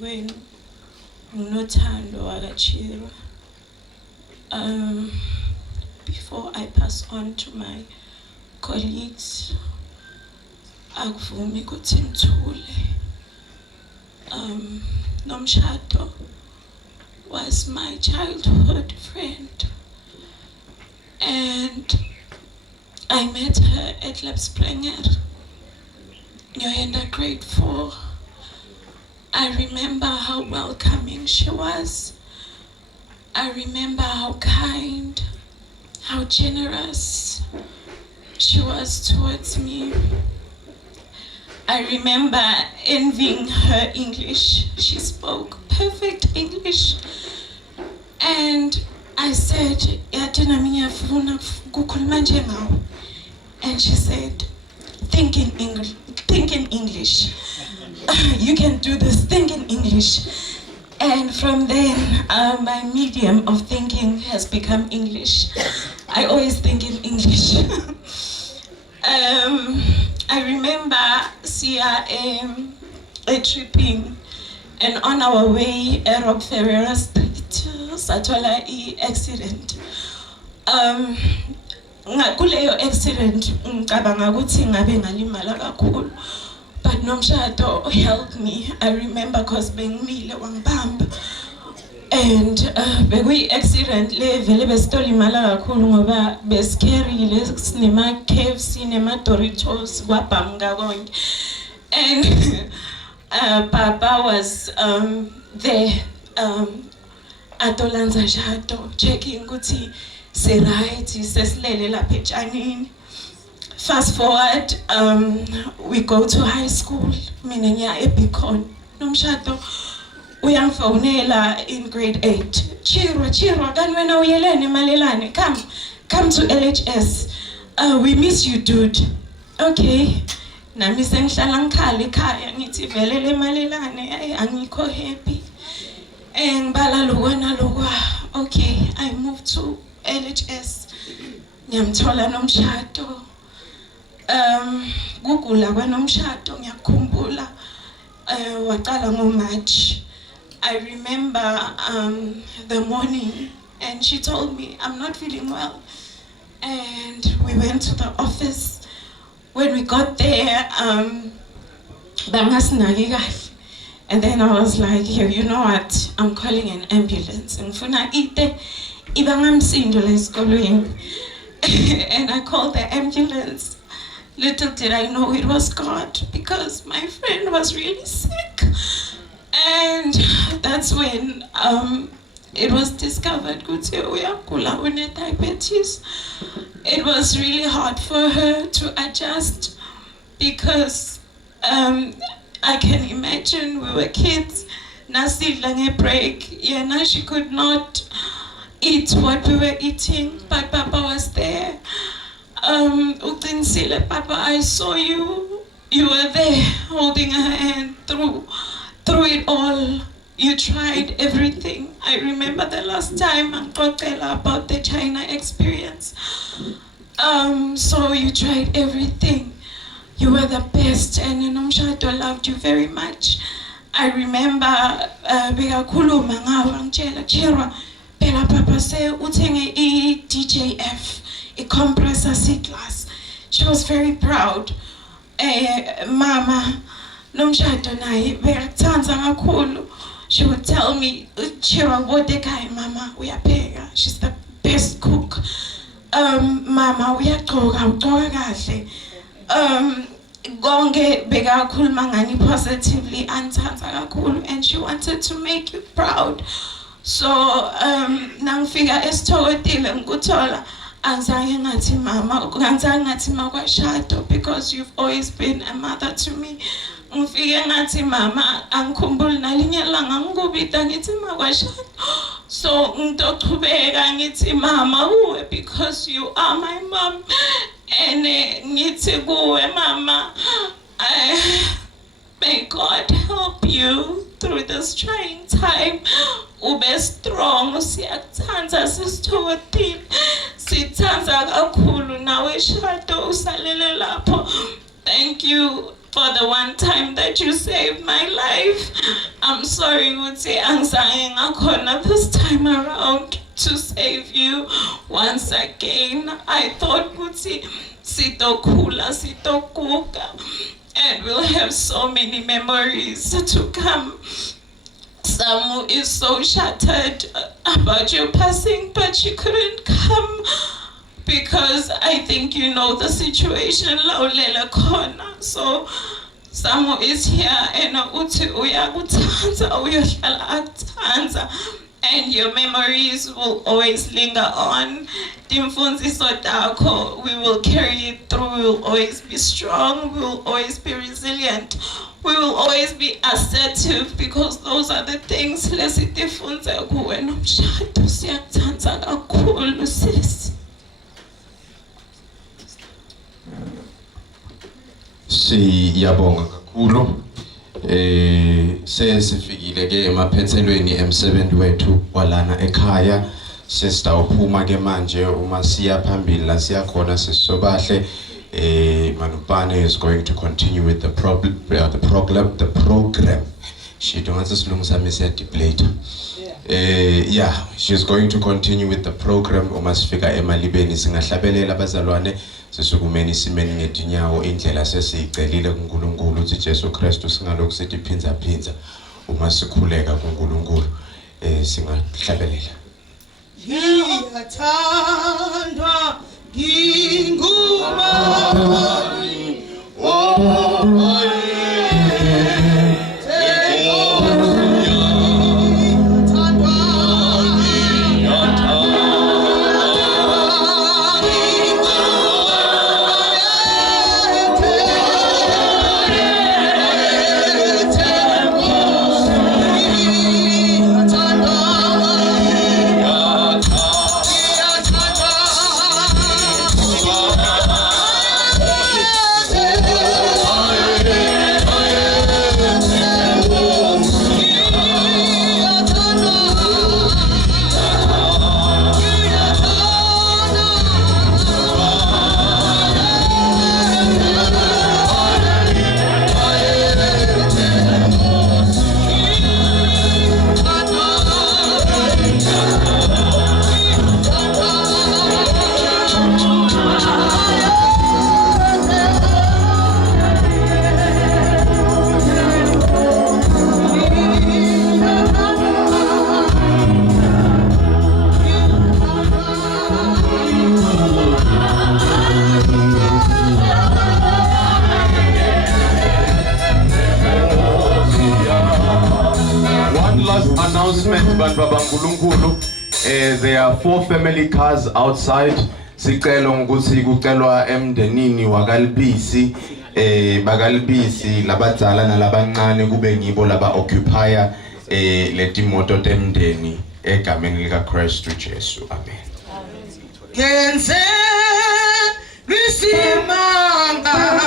kwenu unothando wakachirwa. Before I pass on to my colleagues, akuvumi ukuthi ngithule. Nomshado was my childhood friend, and I met her at Lapsprenger, Nyoenda grade 4. I remember how welcoming she was. I remember how kind, how generous she was towards me. I remember envying her English. She spoke perfect English. And I said, and she said, think in English. You can do this, think in English. And from then, my medium of thinking has become English. I always think in English. I remember Sia a tripping, and on our way at Rob Ferreira Street, sathola accident. Kuleyo accident, ngicabanga ukuthi ngabe ngalimala kakhulu. But Nomshado helped me. I remember because bengimile wangibamba. And bekuyi accident le vele besitolimala kakhulu ngoba bescarile sinema KFC nema Doritos kwabhamuka konke. And Papa was there atolanza shado checking ukuthi se right sesilele lapha etshanini. Fast forward, we go to high school. Mina ngiya eBeacon. Nomshado uyangifonela in grade 8. Chirwa, kanti wena uyelene Malelane? Come to LHS. We miss you, dude. Okay. Nami sengihlala ngikhala ekhaya ngithi vele le Malelane angikho happy. Ngibala lokwa. Okay, I moved to LHS. Ngiyamthola Nomshado. Kugula kwaNomshado ngiyakhumbula waqala ngoMarch. I remember the morning, and she told me I'm not feeling well, and we went to the office. When we got there, bangasinaki kahle, and then I was like, you know what, I'm calling an ambulance ngifuna ite ibangamsindo la esikolweni. And I called the ambulance. Little did I know it was God, because my friend was really sick. And that's when it was discovered ukuthi uyagula une-diabetes. It was really hard for her to adjust, because I can imagine we were kids, nasidla nge-break, yena she could not eat what we were eating, but Papa was there. Uqinisile, Papa, I saw you. You were there holding her hand through it all. You tried everything. I remember the last time I talked about the China experience. So you tried everything. You were the best, and Nomshado loved you very much. I remember bekakhuluma ngawe ngitshela Chirwa, phela Papa se uthenge i-DJF, i-compressor C-class. She was very proud. Mama Nomshado naye bekakuthanda kakhulu. She would tell me, Chirwa wode ekhaya mama uyapheka. She's the best cook. Mama uyagcoka kahle. Gonge bekakhuluma ngani positively, anthanda kakhulu, and she wanted to make you proud. So nangifika esithokodile ngikuthola, angizange ngathi mama, angizange ngathi makwashado, because you've always been a mother to me. Ngifike ngathi mama, angikhumbuli nalinye ilanga ngikubita ngithi makwashado. So ngitochubeka ngithi mama uwe, because you are my mom. And ngithi kuwe mama, may God help you through this trying time. Ube strong, siyakuthanda sisithokothile, sithanda kakhulu nawe Shado usalele lapho. Thank you for the one time that you saved my life. I'm sorry, Uti Angsaingakona, this time around to save you once again. I thought Uti Sitokula, Sitokuka, and we'll have so many memories to come. Samu is so shattered about your passing, but she couldn't come because I think you know the situation. Laulela Kona. So Samu is here and uthi uyakuthanza uyohlala akuthanza, and your memories will always linger on. Timfunziso takho, we will carry it through. We will always be strong. We will always be resilient. We will always be assertive, because those are the things lesitifunze kuwe nomshado. Siyakuthanza kakhulu sis. Siyabonga kakhulu. Sesifikile ke emaphethelweni emsebenzi wethu walana ekhaya. Sesitawuphuma ke manje uma siya phambili la siya khona sisobahle. Manubane is going to continue with the program. She don't silungisa mse later. Yeah, she's going to continue with the program. Uma sifika emalibeni singahlabelela abazalwane sisukumeni simeni ngetinyawo indlela sesiyicelile kuNkulunkulu uthi Jesu Kristu singalokhu sithi phinza uma sikhuleka kuNkulunkulu singahlabelela. Ngiyathandwa ngingumani There are 4 family cars outside. Sicela ukuthi kucelwa emndenini wakalibisi bakalibisi labadzala nalabancane kube ngibo laba occupier leti moto temndeni egameni lika Kristu Jesu. Amen. Kenze lisimanga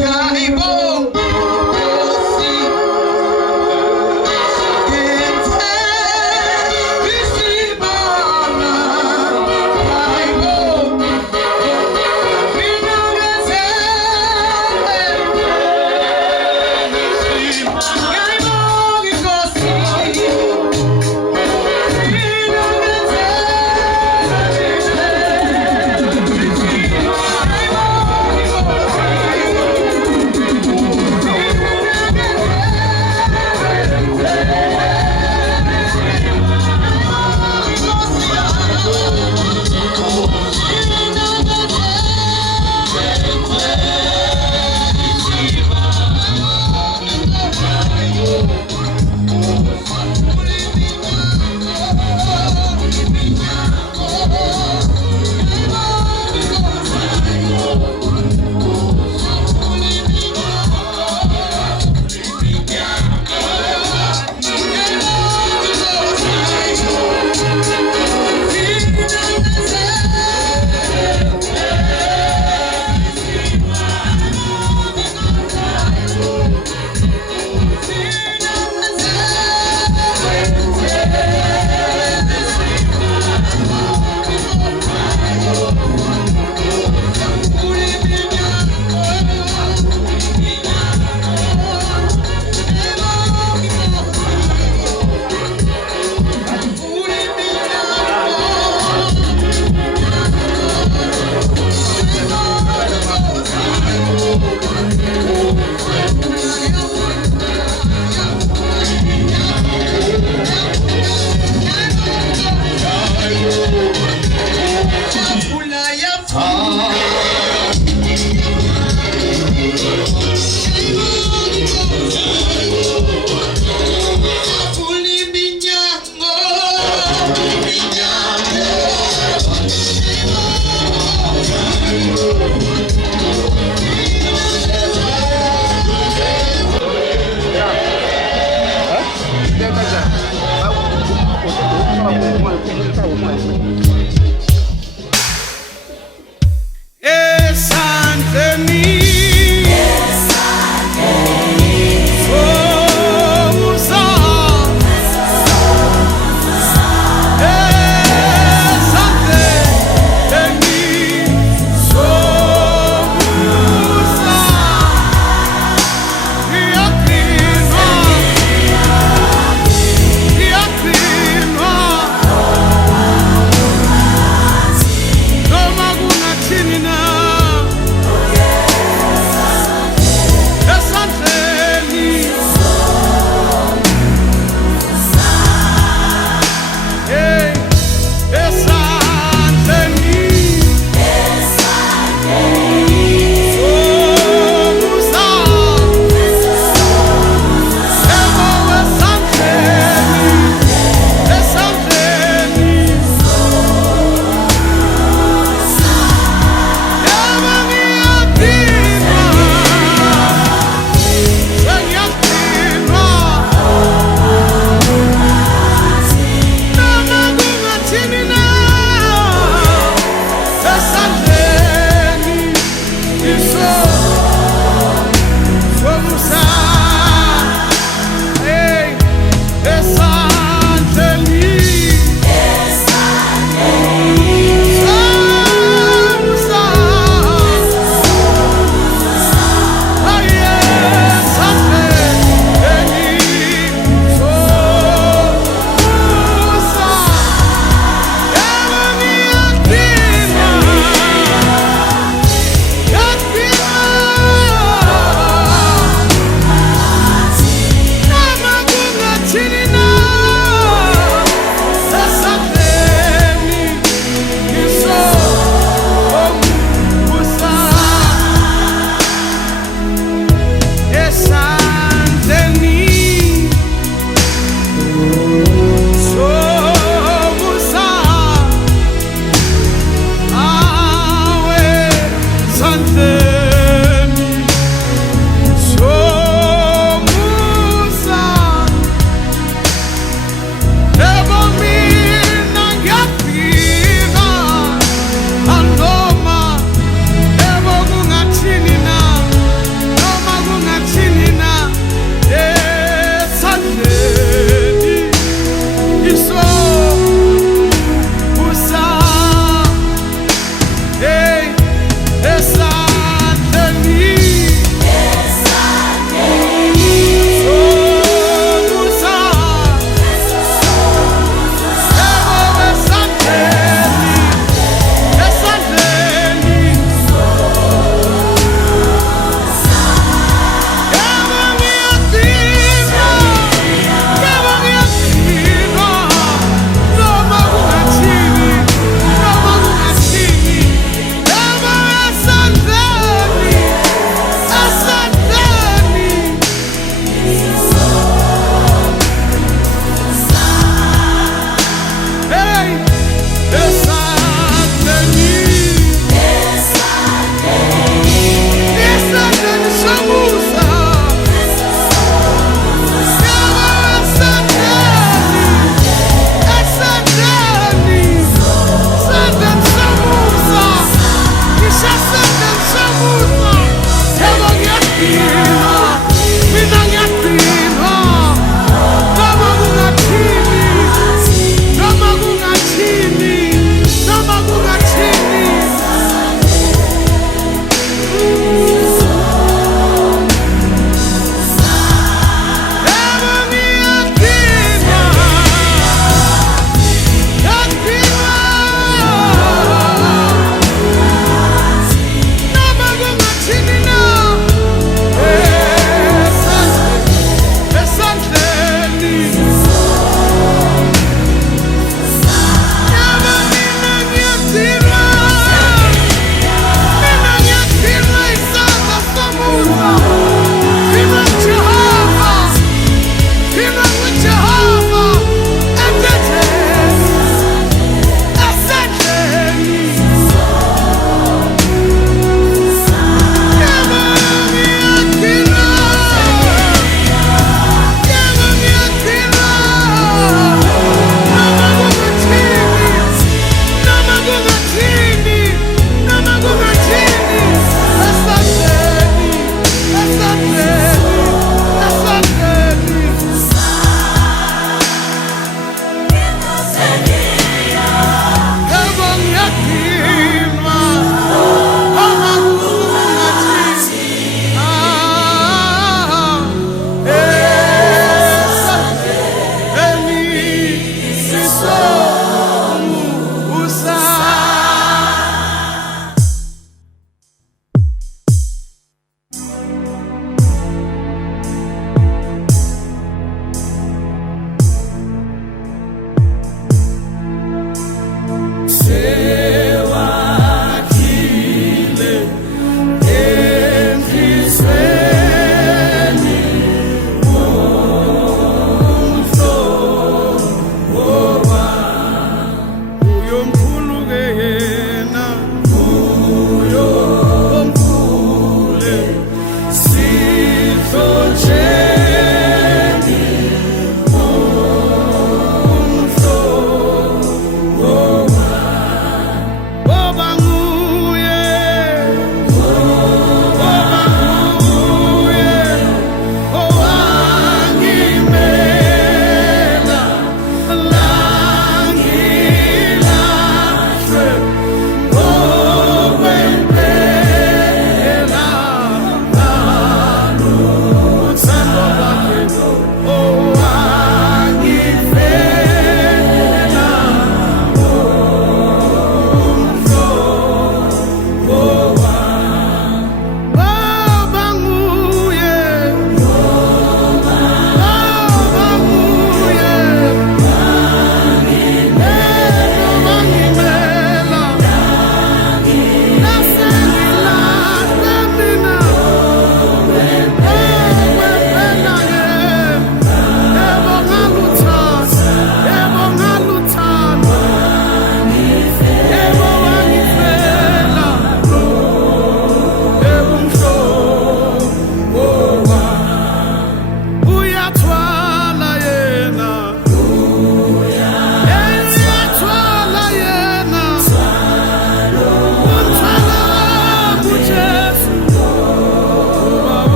yaibo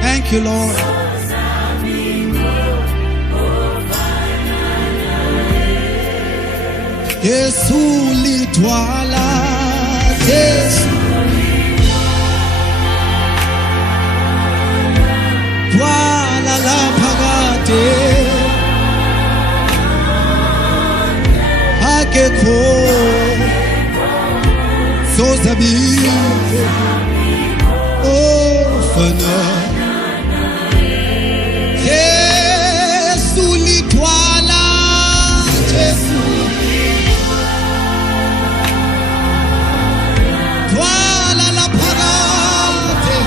Thank you, Lord. Yesu litwala, Yesu twala la phakade akekho sozabiko ofana Yesu litwala, Yesu twala la phakade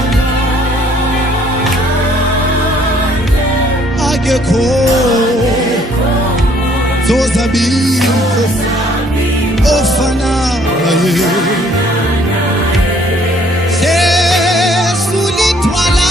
akekho sozabiko ofana Yesu litwala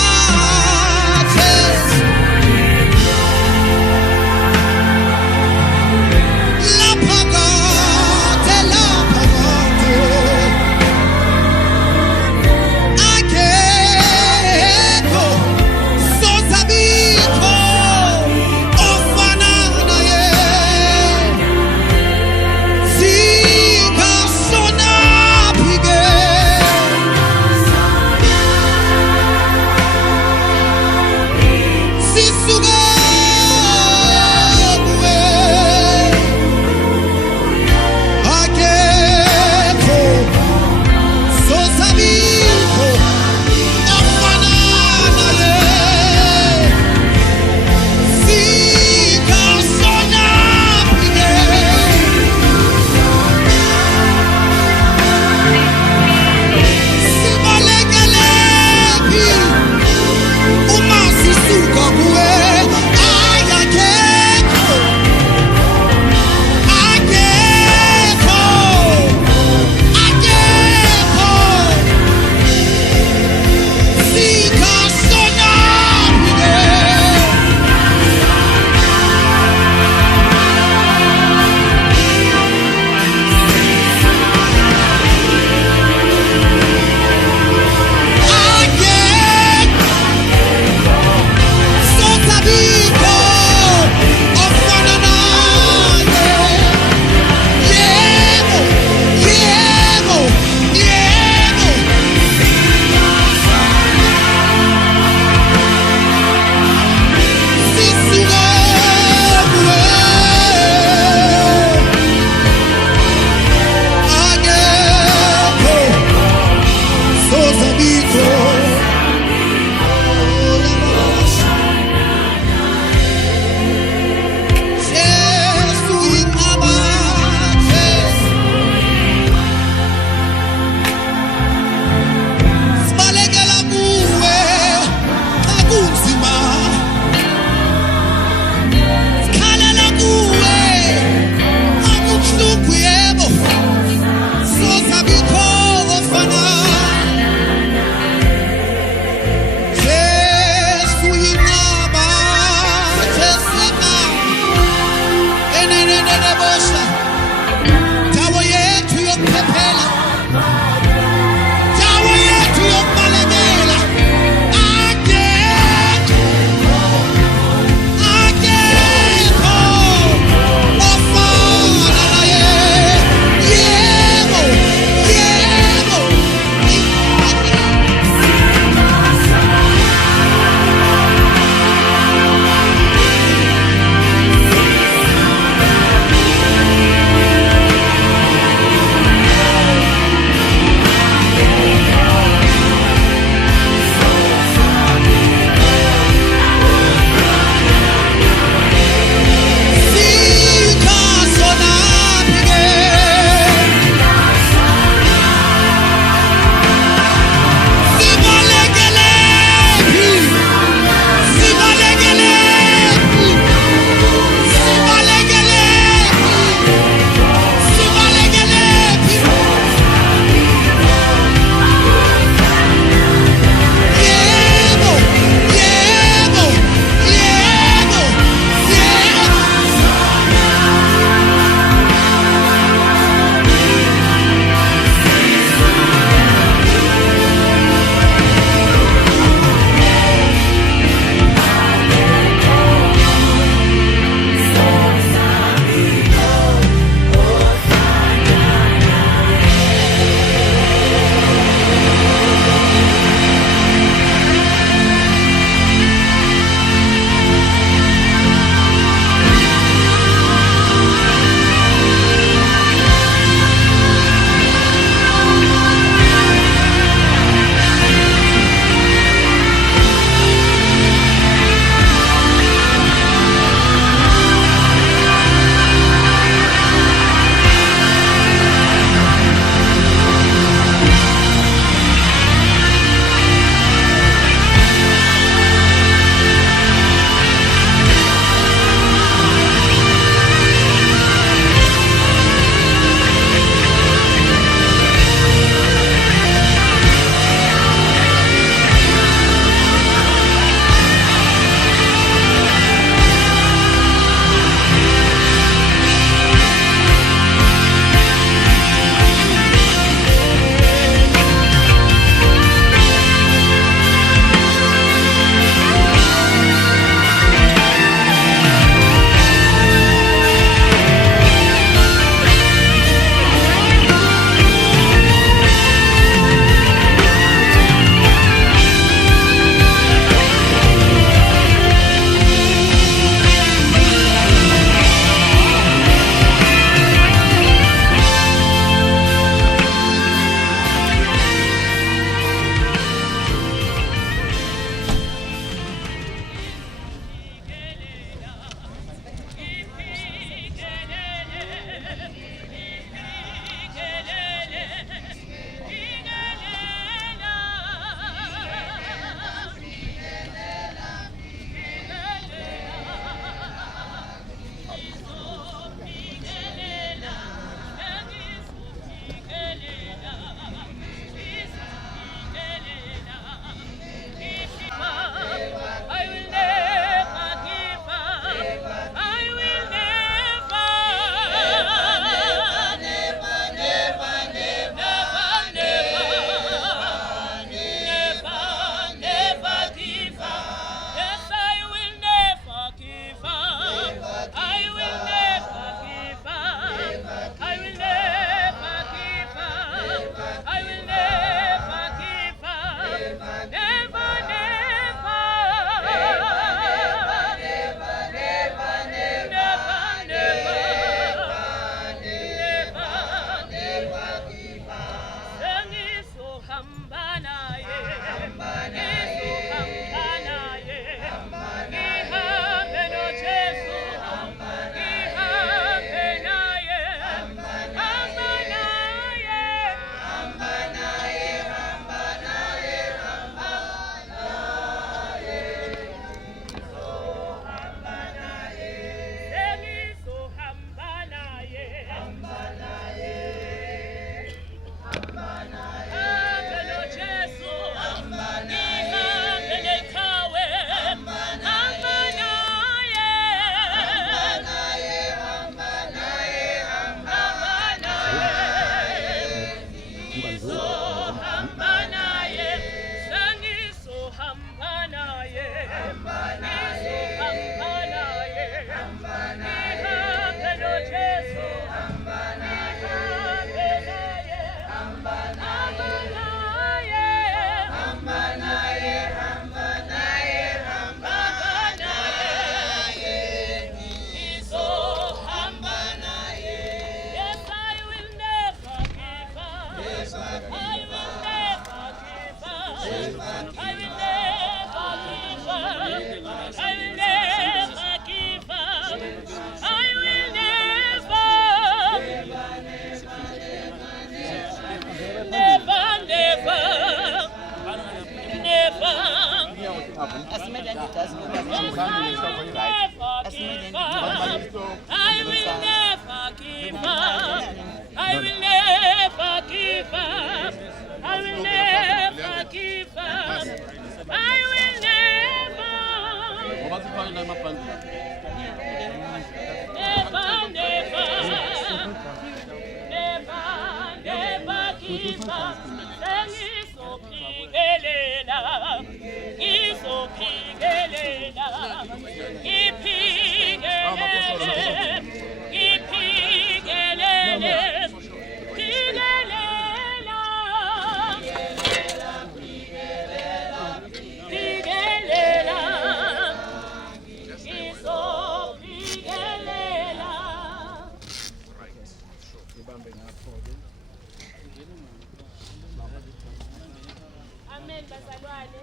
Amen bazalwane.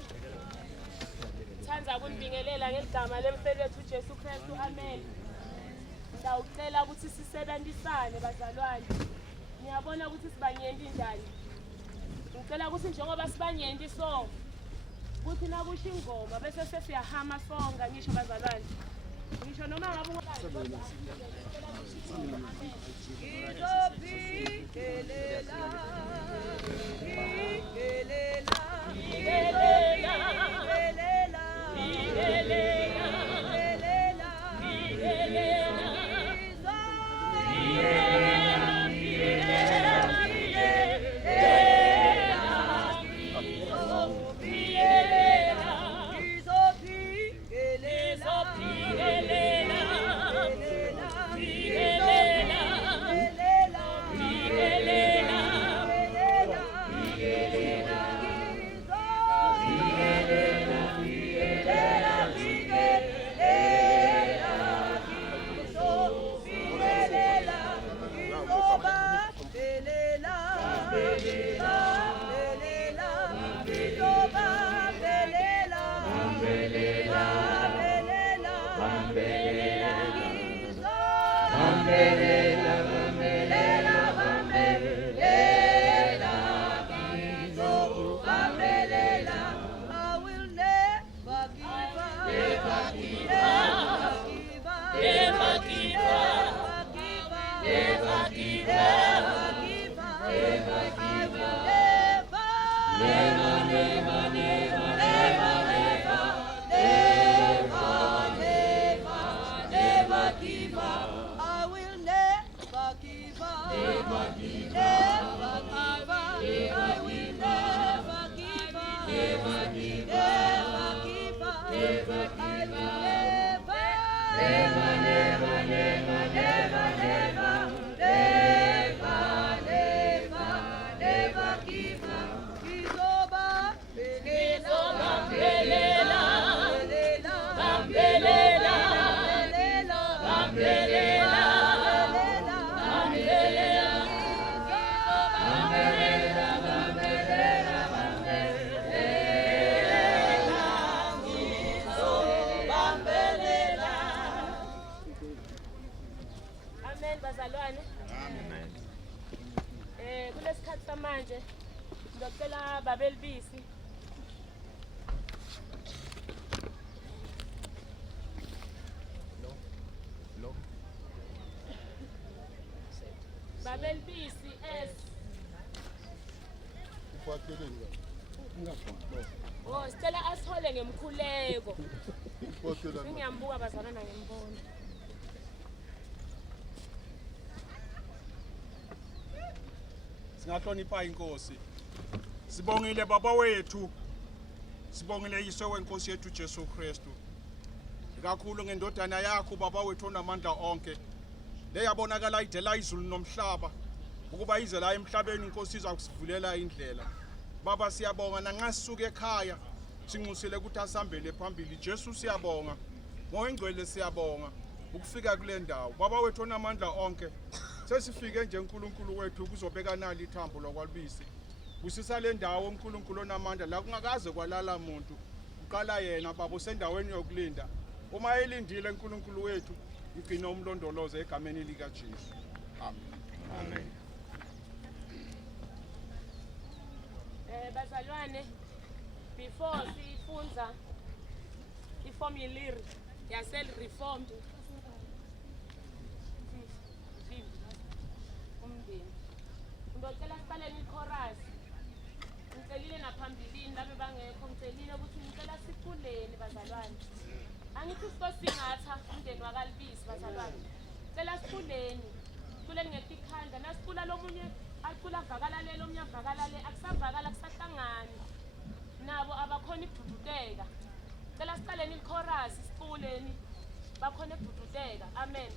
Thanza ukunibingelela ngeligama lemfowethu uJesu Kristu. Amen. Ngiyacela ukuthi sisebenzisane bazalwane. Ngiyabona ukuthi sibanyenti njani. Ngicela ukuthi njengoba sibanyenti so kuthi nakusho ingoma bese sesiyahama songa ngisho bazalwane. Ngisho noma ngabe bazalwane. Amen. Kulesikhathi samanje ngicela babelibisi babelibisi sicela asithole ngemkhuleko. Ngiyambuka bazalwana ngembona. Singahlonipha inkosi. Sibongile baba wethu. Sibongile yiso wenkosi yethu Jesu Kristu. Ikakhulu ngendodana yakho baba wethu onamandla onke. Leyabonakala idela izulu nomhlaba. Ukuba ize la emhlabeni inkosi iza kusivulela indlela. Baba siyabonga nanxa sisuke ekhaya. Sinxusile ukuthi asambele phambili. Jesu siyabonga. Moya ngcwele siyabonga ukufika kule ndawo. Baba wethu onamandla onke. Sesifike nje uNkulunkulu wethu kuzobeka nali ithambo lokwalibisi. Busisa le ndawo uNkulunkulu onamandla la kungakaze kwalala umuntu. Uqala yena baba sendaweni yokulinda. Uma elindile uNkulunkulu wethu igcina umlondolozo egameni lika Jesu. Amen. Bazalwane, before sifunza iformula ya cell reformed umndeni. Ngicela sibaleni ichorus. Ngicelile naphambilini labe bangekho ngicelile ukuthi ngicela sikhuleni bazalwane. Angithi sikosingatha umndeni wakalibisi bazalwane. Cela siculeni ngetikhanda nasicula lomunye acula vakalale lomunye vakalale akusavakala kusahlangani. Nabo abakhona ukudududeka. Cela siqaleni ichorus siculeni bakhona ukudududeka. Amen.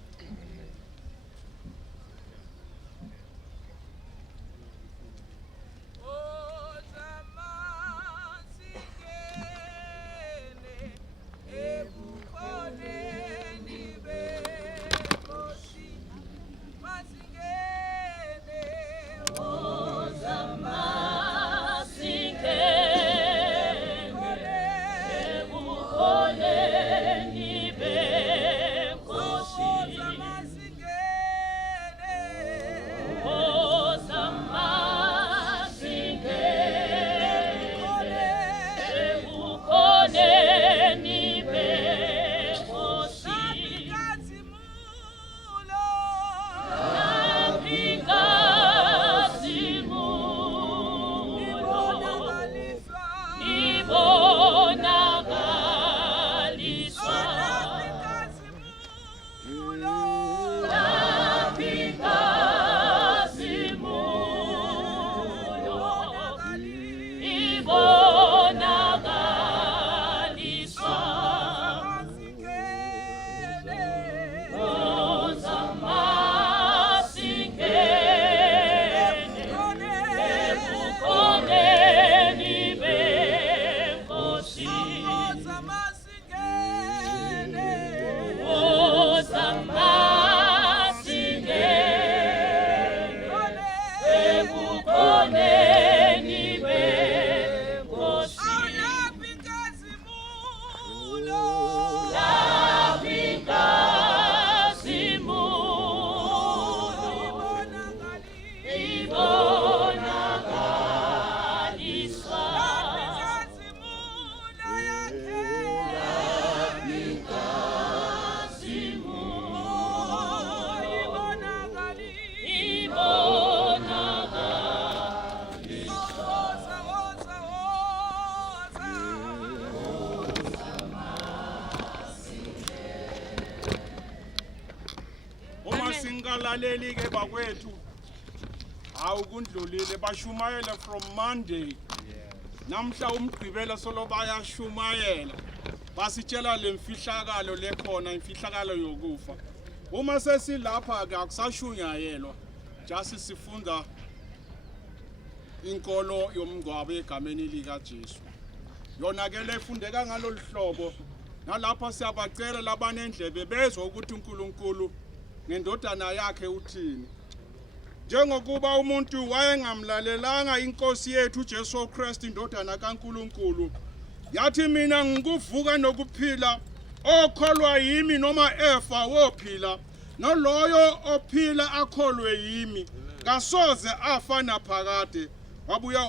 Singalaleli ke bakwethu awukundlulile bashumayela from Monday namhla umgqibela solo bayashumayela basitshela lemfihlakalo lekhona imfihlakalo yokufa uma sesilapha ke akusashunyayelwa just sifunda inkolo yomngcwabo egameni lika Jesu yona ke lefundeka ngalolu hlobo nalapha siyabacela labanendlebe bezwe ukuthi uNkulunkulu ngendodana yakhe uthini njengokuba umuntu wayengamlalelanga inkosi yethu Jesu Christ indodana kaNkulunkulu yathi mina ngikuvuka nokuphila okholwa yimi noma efa wophila noloyo ophila akholwe yimi kasoze afa naphakade wabuya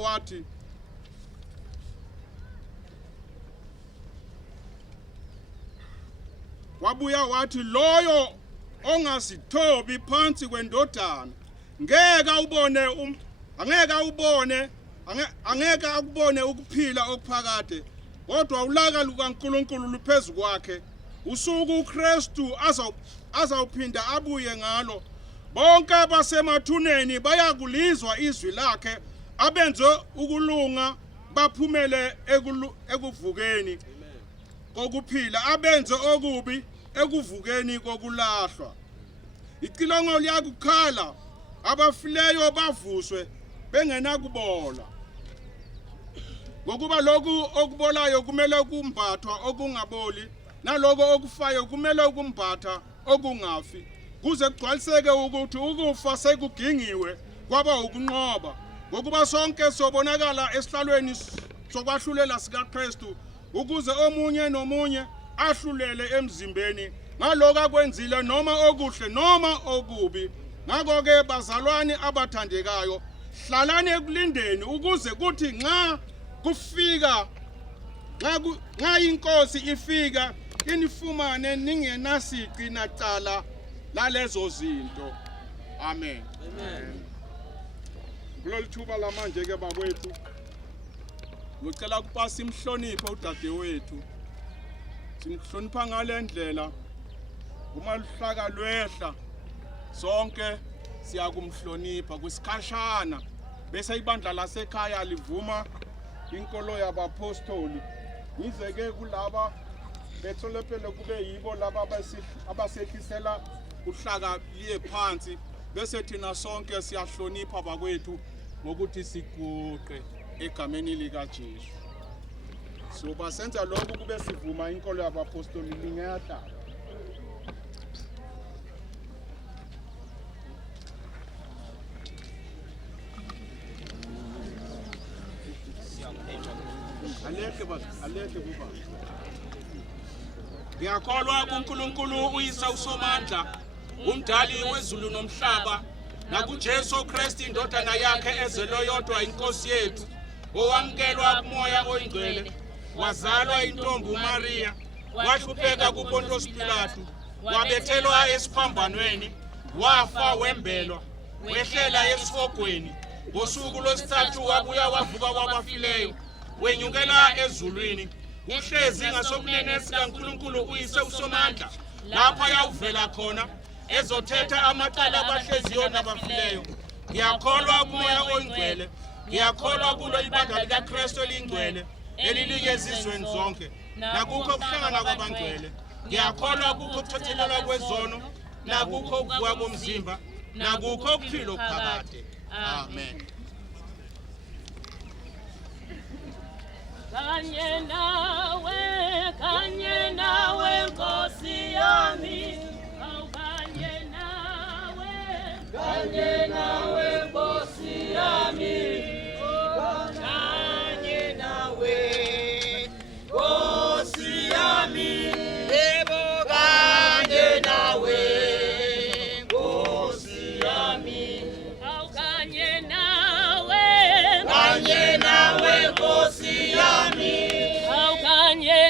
wathi loyo ongasithobi phansi kwendodana angeke akubone ukuphila okuphakade kodwa ulaka lukaNkulunkulu luphezulu kwakhe usuku uKristu azawuphinda abuye ngalo bonke abasemathuneni bayakulizwa izwi lakhe abenze ukulunga baphumele ekuvukeni kokuphila abenze okubi ekuvukeni kokulahlwa icilongo liyakukhala abafileyo bavuswe bengenakubola ngokuba lokhu okubolayo kumele kumbathwa okungaboli naloko okufayo kumele kumbatha okungafi kuze kugcwaliseke ukuthi ukufa sekugingiwe kwaba ukunqoba ngokuba sonke sobonakala esihlalweni sokwahlulela sikaKristu ukuze omunye nomunye ahlulele emzimbeni ngaloko akwenzile noma okuhle noma okubi ngakho ke bazalwane abathandekayo hlalani ekulindeni ukuze kuthi nxa inkosi ifika inifumane ningenasici nacala lalezo zinto amen kulolu thuba lamanje ke bakwethu ngicela kupasa imhlonipho udadewethu Sinihlonipha ngale ndlela uma luhlaka lwehla sonke siyakumhlonipha kwisikhashana bese ibandla lasekhaya livuma inkolo yabapostoli yize ke kulaba betholepele kube yibo laba abasehlisela uhlaka liye phansi bese thina sonke siyahlonipha bakwethu ngokuthi siguqe egameni lika Jesu. So basenza lokho kube sivuma inkolo yabapostoli lingehla. Aleke baba. Ngiyakholwa kuNkulunkulu uyise uSomandla, umdali wezulu nomhlaba, nakuJesu Kristu indodana yakhe ezelwe yodwa inkosi yethu, owamkelwa kumoya oyingcwele, wazalwa intombi uMaria, wahlupheka kuPontius Pilato, wabethelwa esiphambanweni, wafa wembelwa, wehlela esihogweni, ngosuku lwesithathu wabuya wavuka kwabafileyo, wenyukela ezulwini, uhlezi ngasokunene sikaNkulunkulu uyise uSomandla, lapha yawuvela khona ezothetha amacala abahleziyo nabafileyo. Ngiyakholwa kumoya oyingcwele, ngiyakholwa kulo ibandla likaKristu elingcwele elilinye ezizweni zonke, nakukho ukuhlangana kwabangcwele. Ngiyakholwa kukho ukuthethelelwa kwezono, nakukho ukuvuka komzimba, nakukho ukuphila okuphakade. Amen. Kanye nawe Nkosi yami, kanye nawe Nkosi yami, kanye nawe Nkosi yami, yebo kanye nawe Nkosi yami, kanye nawe Nkosi yami, kanye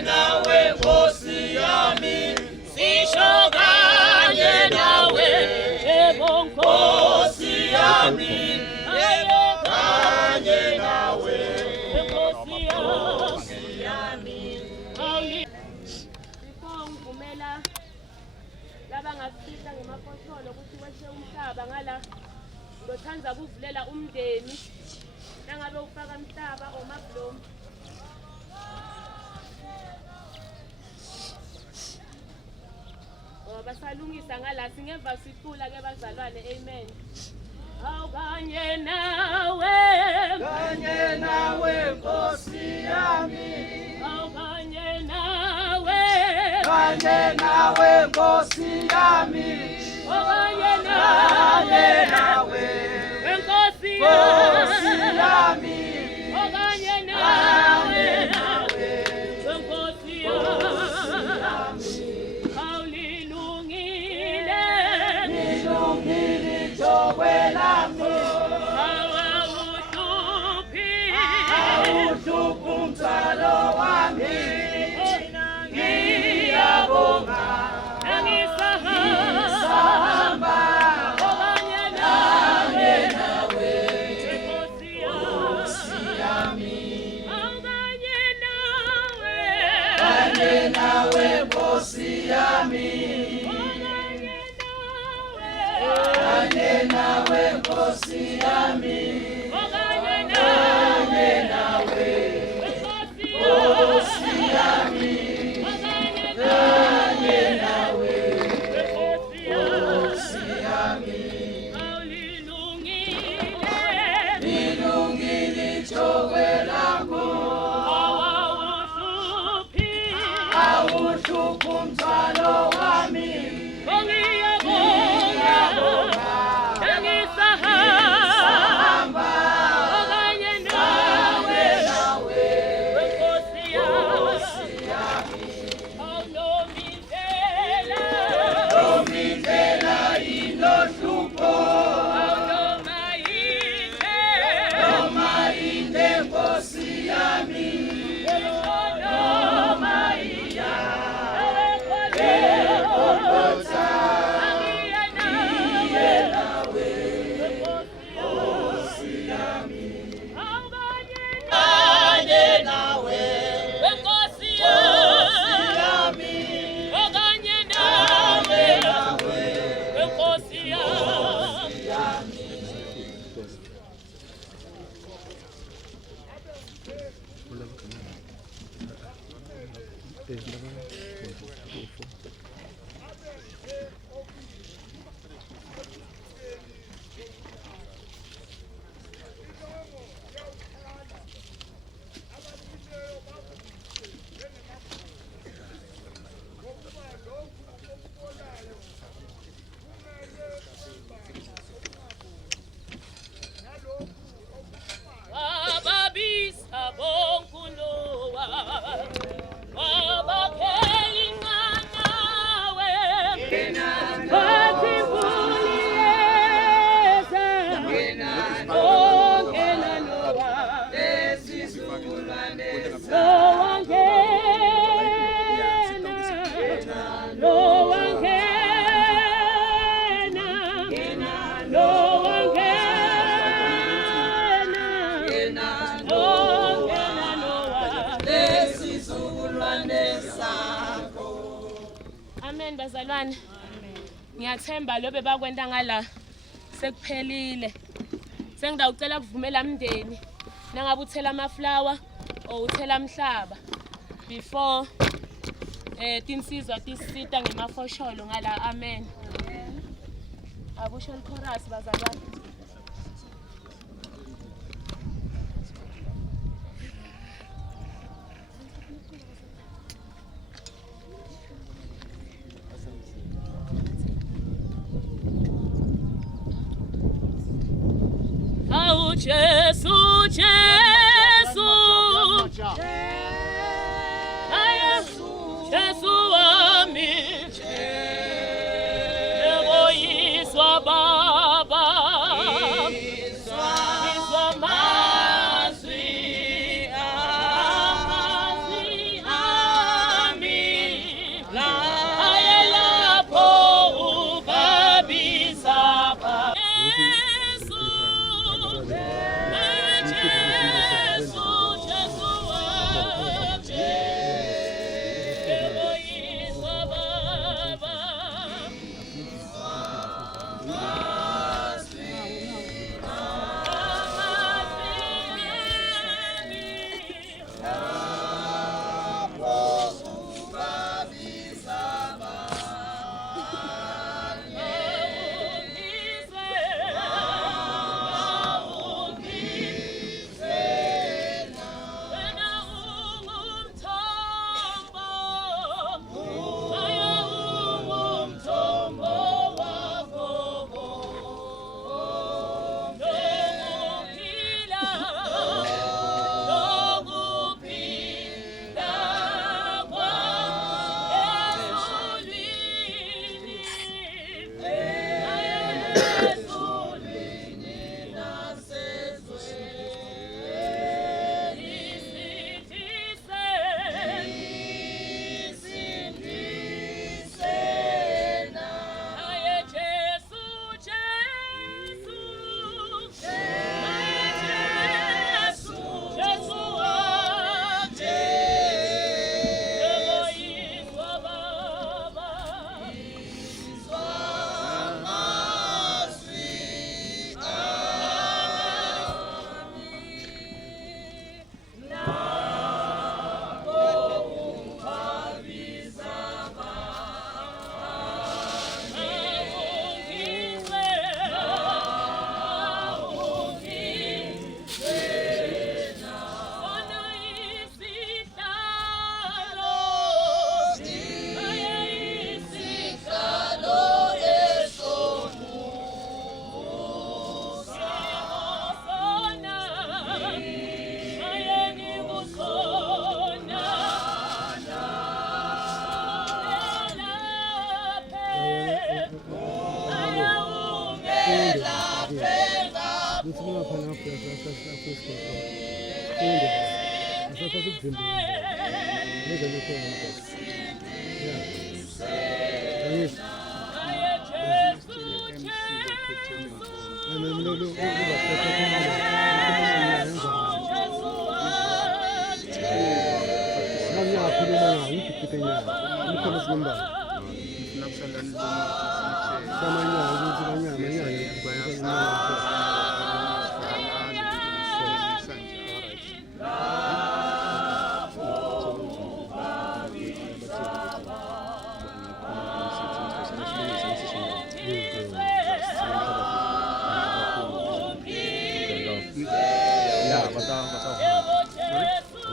nawe Nkosi yami, sisho kanye nawe yebo Nkosi yami, yebo kanye nawe Nkosi yami. Before ngivumela laba ngafisa ngemapostolo ukuthi wehle umhlaba ngala ngothanza kuvulela umndeni nangabe ufaka umhlaba omablomu basalungisa ngala singeva sifula ke bazalwane. Amen. Kanye nawe Nkosi yami, kanye nawe Nkosi yami, kanye nawe Nkosi yami, kanye nawe Nkosi yami, lilungile ijogwe lami, awuhluphi umthwalo wami, ngiyabonga nangisahamba kanye nawe Nkosi yami, kanye nawe Nkosi yami, kanye nawe Nkosi yami, kanye nawe Nkosi yami, kanye nawe Nkosi yami, lilungile ijogwe lakho, awuhluphi umthwalo wami, ngiyabonga nangisahamba Amen bazalwane. Ngiyathemba lo bebakwenta ngala sekuphelile. Sengida ucela kuvumela umndeni nangabe uthela amaflower or uthela umhlaba before tinsizwa tisita ngemafosholo ngala. Amen. Akusho ichorus bazalwane. Oh Jesus, Jesus, Jesus ami, egoiswa Baba, iswa mazwi ami, ayelapho ukabisa Baba.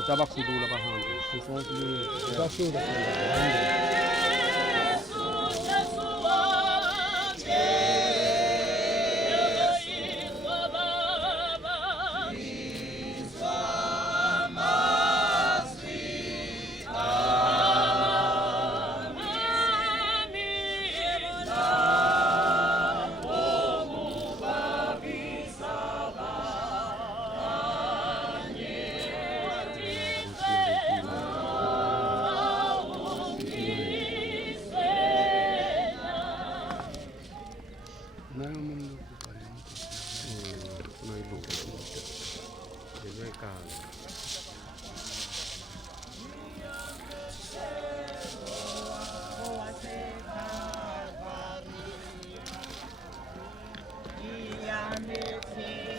Tabakhulula bahambe sifuna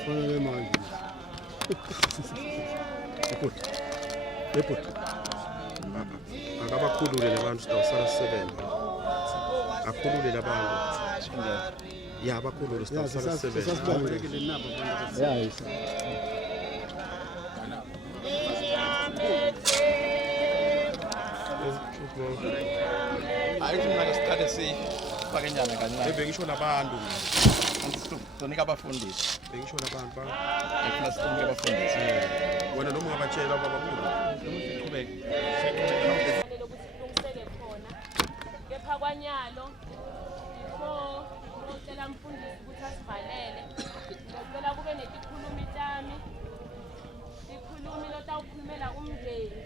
Fanele manje. Leput. Akabakhulule labantu sitawusala sebenza. Akhulule labantu. Ya abakhulule sitawusala sebenza. Sasibalulekile nabo abantu. Yeah. Hayi kumele siqale sifake njani kancane. Bengisho labantu. Sonika abafundisi. Bengisho labantu. Efuna siqonke abafundisi. Wena noma ungabatshela ababakhulu. Siqhubeke. Lokusilungisele khona. Kepha kwanyalo before ngicela umfundisi ukuthi asivalele. Ngicela kube netikhulumi tami. Ikhulumi lotawukhulumela umndeni.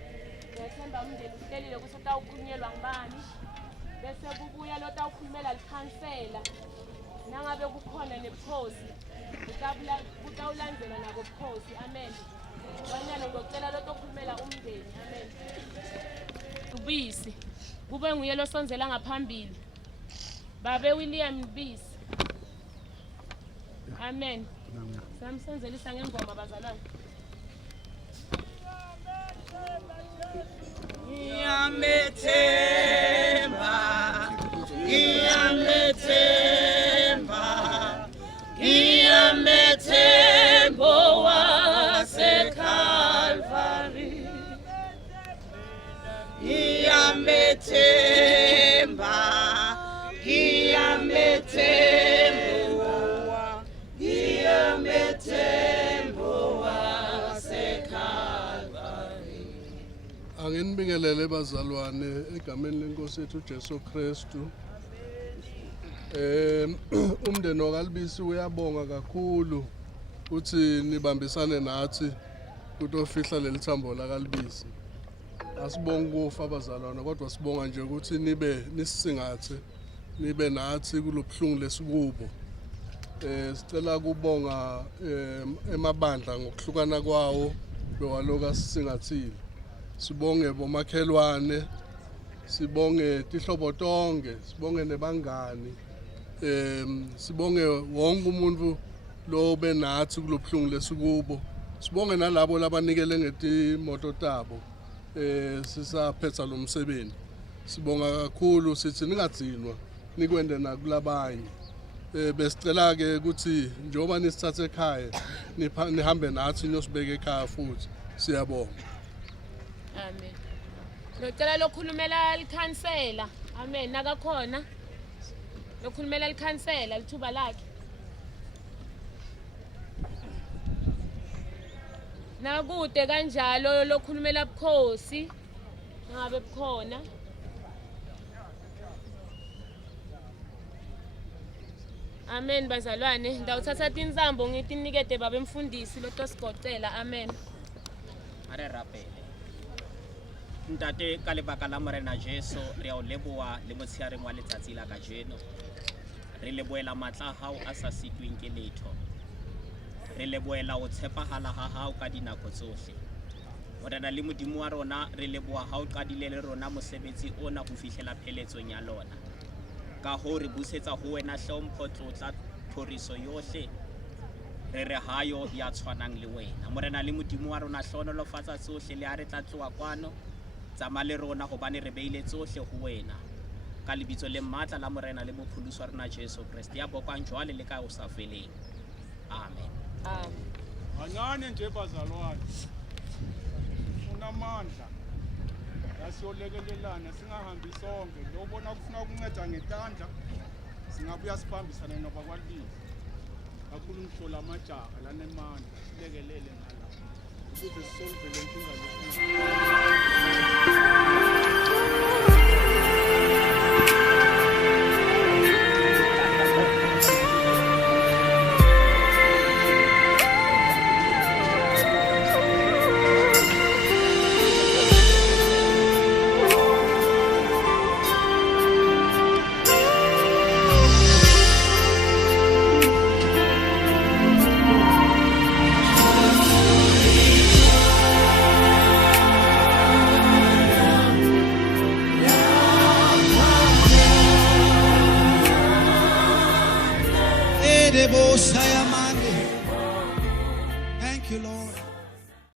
Ngiyethemba umndeni uhlelile ukuthi utawukhulunyelwa ngibani. Bese kubuya lotawukhulumela likhansela. Nangabe kukhona nebukhosi. Kutawulandzela nabo bukhosi. Amen. Kwanyalo ngicela lotokhulumela umndeni. Amen. Ubisi kube nguye losonzela ngaphambili babe William Bisi. Amen. Samsonzelisa ngengoma bazalwane. Ngiyamethemba, ngiyamethemba, ngiyamethemba waseKalvari. Ngiyamethemba, ngiyamethemba, ngiyamethemba waseKalvari. Anginibingelele bazalwane egameni lenkosi yethu uJesu Kristu. Umndeni wakalibisi uyabonga kakhulu ukuthi nibambisane nathi kutofihla leli thambo lakalibisi. Asibonga kufa abazalwane kodwa sibonga nje ukuthi nibe nisisingathe nibe nathi kulobhlungu lesikubo. Sicela kubonga emabandla ngokuhlukana kwawo bewaloku asisingathile. Sibonge bomakhelwane, sibonge tihlobo tonke, sibonge nebangani. Sibonge wonke umuntu lo benathi kulobhlungu lesikubo. Sibonge nalabo labanikele ngetimoto tabo. Sisaphetha lo msebenzi. Sibonga kakhulu sithi ningadzinwa nikwende nakulabanye. Besicela ke ukuthi njoba nisithathe ekhaya nihambe nathi niyosibeka ekhaya futhi. Siyabonga. Amen. Ngicela lokhulumela likhansela. Amen. Nakakhona. Lokhulumela likhansela lithuba lakhe. Nakude kanjalo lokhulumela bukhosi. Ngabe bukhona. Amen bazalwane. Ndawuthatha tinzambo ngithi nikede babe mfundisi lotosigocela. Amen. Are rapele. Ntate ka lebaka la morena Jesu re o leboa le motshiareng wa letsatsi la kajeno. Re leboela matla hao a sa sitweng ke letho. Re leboela o tshepahala ha hao ka dinako tsohle. Morena le modimo wa rona re leboa ha o qadile le rona mosebetsi ona ho fihlela pheletsong ya lona. Ka ho re busetsa ho wena hlompho tlotla thoriso yohle. Re re hayo ya tshwanang le wena. Morena le modimo wa rona hlonolofatsa tsohle le a re tla tloa kwano. Tsama le rona hobane re beile tsohle ho wena. Ka lebitso le matla la morena le mopholosi wa rona Jesu Kristu ya bokwang jwale le ka o sa feleng. Amen. Amen. Kancane nje bazalwane. Unamandla. Yasiyolekelelana singahambi sonke. Lobona kufuna ukunceda ngetandla. Singabuya sibambisane nobakwalibisi. Kakhulu ngihlola amajaha lanemandla. Silekelele ngala. Ukuze sisolve le nkinga lesizwe. Edebo Sayamane you, Lord.